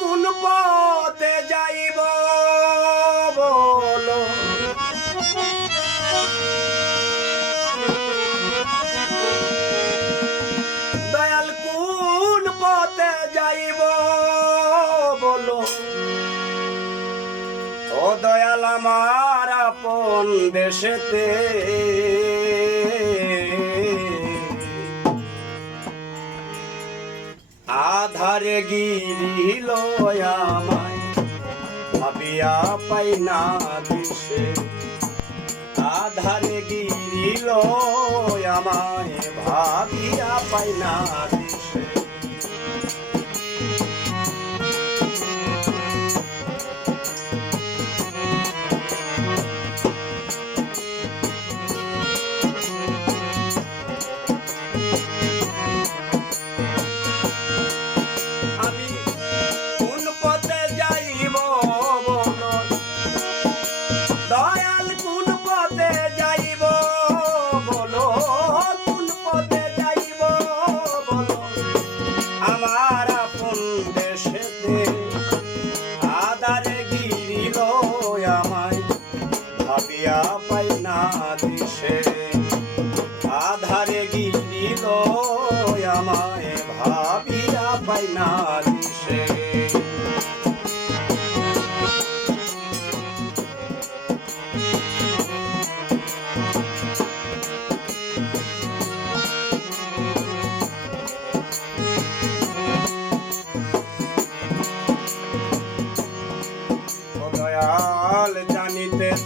কোন পথে যাইব বলো। দয়াল কোন পথে যাইব বলো। ও দয়াল আমার আপন দেশেতে। আধারে গিরিল আমায় ভাবিয়া পাই না দিশে। আধারে গিরিল আমায় ভাবিয়া পাই না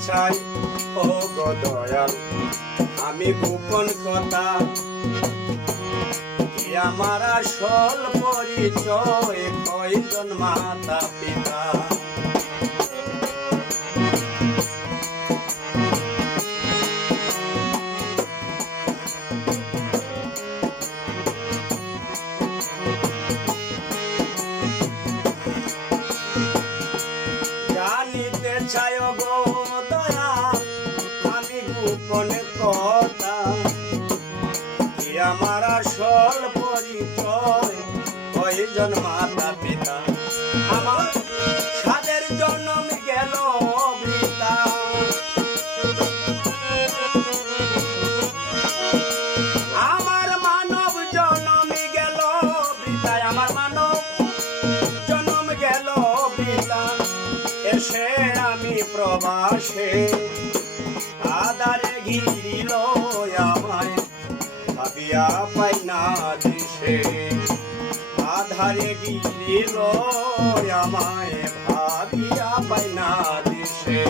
চাই ও গো দয়াল আমি গোপন কথা। আমার আসল পরিচয় কয়জন মাতা পিতা কয়জন মাতা পিতা। আমার সাদের জন্ম গেল বৃতা আমার মানব জন্ম গেল বৃতা প্রবাসে আদারে ঘিরিল আমায়। ভাবিয়া পাই দিশে আধারে গিরিল আমায় ভাবিয়া পাইনা দিশে।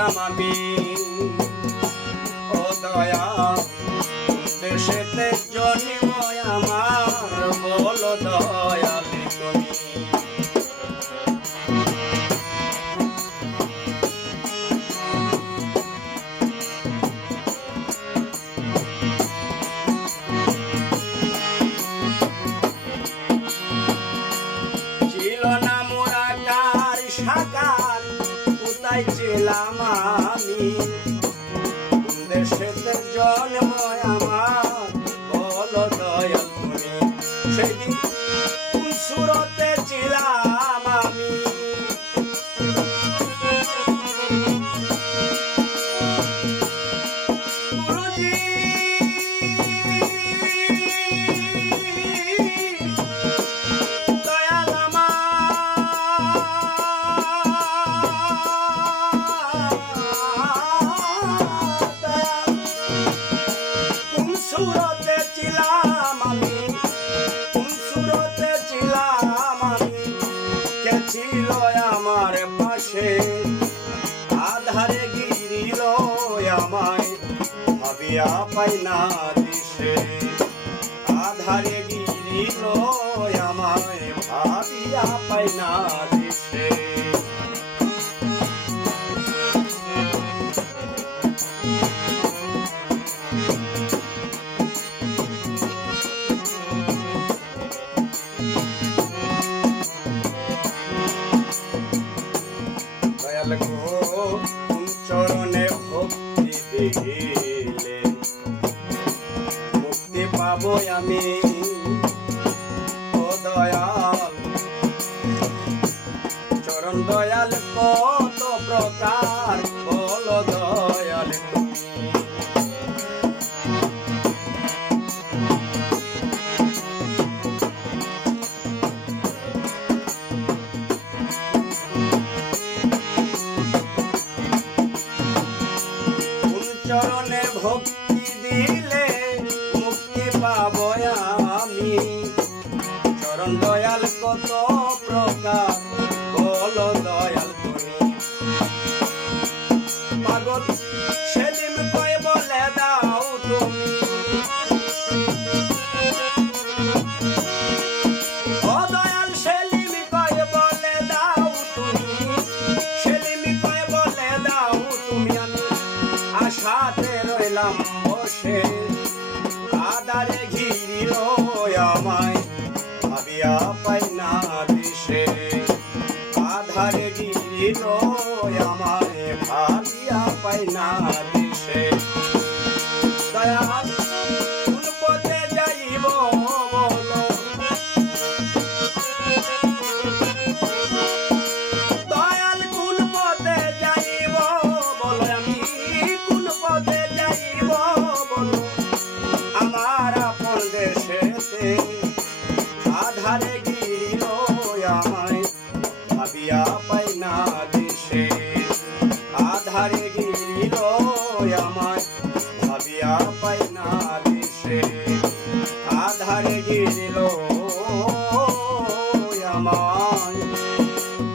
কোথায় ছিলাম আমি কোন দেশেতে ভাবিয়া পাই না দিশে আধারে গিরিল আমায় ভাবিয়া পাই না দিশে আমি চরণ দয়াল কত প্রকার, বল দয়াল তুমি। পাগল সেলিম কয় বলে দাও তুমি। আশাতে রইলাম বসে। আদারে আমায় ভাবিয়া পাই না দিশে। আধারে ঘিরিল আমায় ভাবিয়া পাই না দিশে। দয়াল